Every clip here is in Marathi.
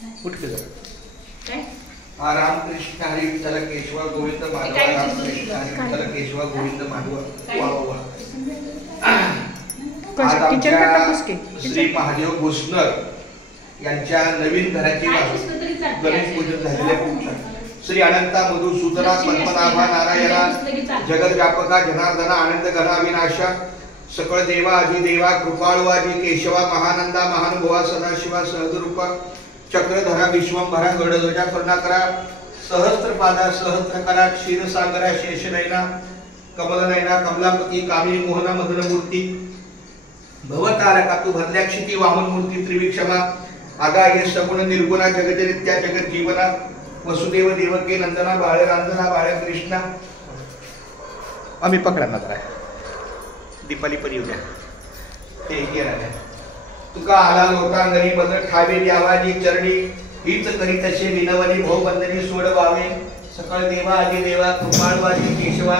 कुठले जरा काय रामकृष्ण हरी विठ्ठल केशव गोविंद माधव रामकृष्ण हरी विठ्ठल केशव गोविंद माधव वा आज आमच्या श्री महादेव भोसनर यांच्या नवीन घराची गणेश पूजन झालेले श्री अनंता मधुसूदना पद्मनाभा नारायणा जगद्व्यापका जनार्दना आनंद घना विनाशा सकळ देवा अधिदेवा कृपाळू आदि केशवा महानंदा महानुभवा सदाशिवा सहजरूपा चक्रधरा विश्वंभरा गडध्वजा करुणाकरा सहस्त्रपादा सहस्त्रकरा क्षीरसागरा शेषनयना कमलनयना कमलापती कामिनी मोहना मदनमूर्ती भवतारका तू भरल्याक्षिती वामन मूर्ती त्रिविक्षमा आगाय सगुण निर्गुणा जगजनित्या जगत जीवना वसुदेव देवकी नंदना बाळे रांजना बाळे कृष्णा आम्ही पकडा नजर आहे दीपाली पण येऊ द्या ते येणार तुका आला लोटा अंगणी बदल ठावे द्यावाजी चरणी हीच करी तसे विनवनी भोवबंधनी सोडवावे सकळ देवा आदि देवा कृपाळवादी केशवा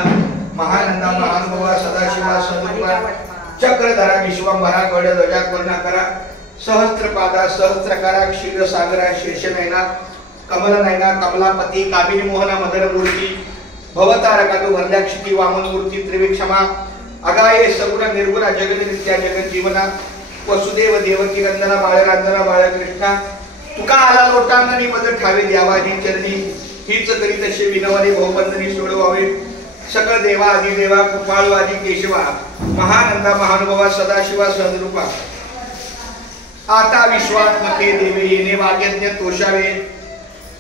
महानंदा महानुभवा सदाशिवा सदरूपा चक्रधरा विश्वंभरा गडध्वजा करुणाकरा सहस्त्रपादा सहस्त्रकरा क्षीरसागरा शेषनयना कमलनयना कमलापती कामिनी मोहना मदनमूर्ती भवतारका तू भरल्याक्षिती वामन मूर्ती त्रिविक्षमा अगाये सगुण निर्गुण जगन्नित्या जगत जीवना वसुदेव देवकी नंदना बाळ रांजना बाळ कृष्णा तुका आला लोटांगणी पद ठावे द्यावाजी चरणी हीच करी तसे विनवनी भवबंधनी सोडवावे सकळ देवा आदि देवा कृपाळू आदि केशवा महानंदा महानुभवा सदाशिवा सहजरूपा आता विश्वात्मके देवे येणे वाग्यज्ञ तोषावे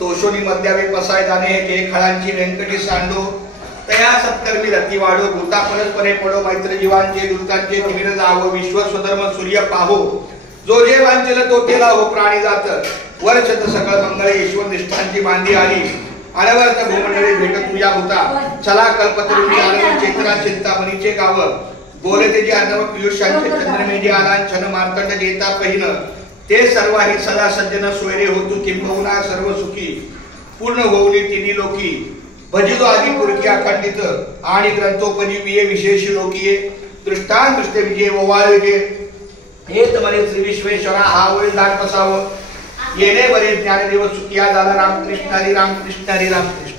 तोषोनी मध्यावे पसाय दाणे जे खळांची व्यंकटी सांडो तया सत्कर्मी रती वाढो भूता परस्परे पडो मैत्र जीवांचे दुर्गांचे तिमिर जावो विश्व स्वधर्म सूर्य पाहो जो जे वांचल तो तेला हो प्राणी जात वर्षत सकळ मंगळे ईश्वर निष्ठांची बांधी आली अनवर्त भूमंडळी भेट तुझ्या होता चला कल्पतरूंची आनंद चेतना चिंतामणीचे गाव बोलते जे अनव पियुषांचे चंद्रमेधी आला छन मार्तंड जेता पहिन ते सर्वाही सदा सज्जन सोयरे होतु किंबहुना सर्व सुखी पूर्ण होऊनी तिन्ही लोकी भजितो आदि पुरकी अखंडित आणि ग्रंथोपनी विये विशेष लोकीये दृष्टांत दृष्टे विजय ओवाळ विजय हेत मने श्री विश्वेश्वरा हा होईल दाट बसावं येणे बरे ज्ञानदेव सुखिया झाला रामकृष्ण हरी रामकृष्ण हरी रामकृष्ण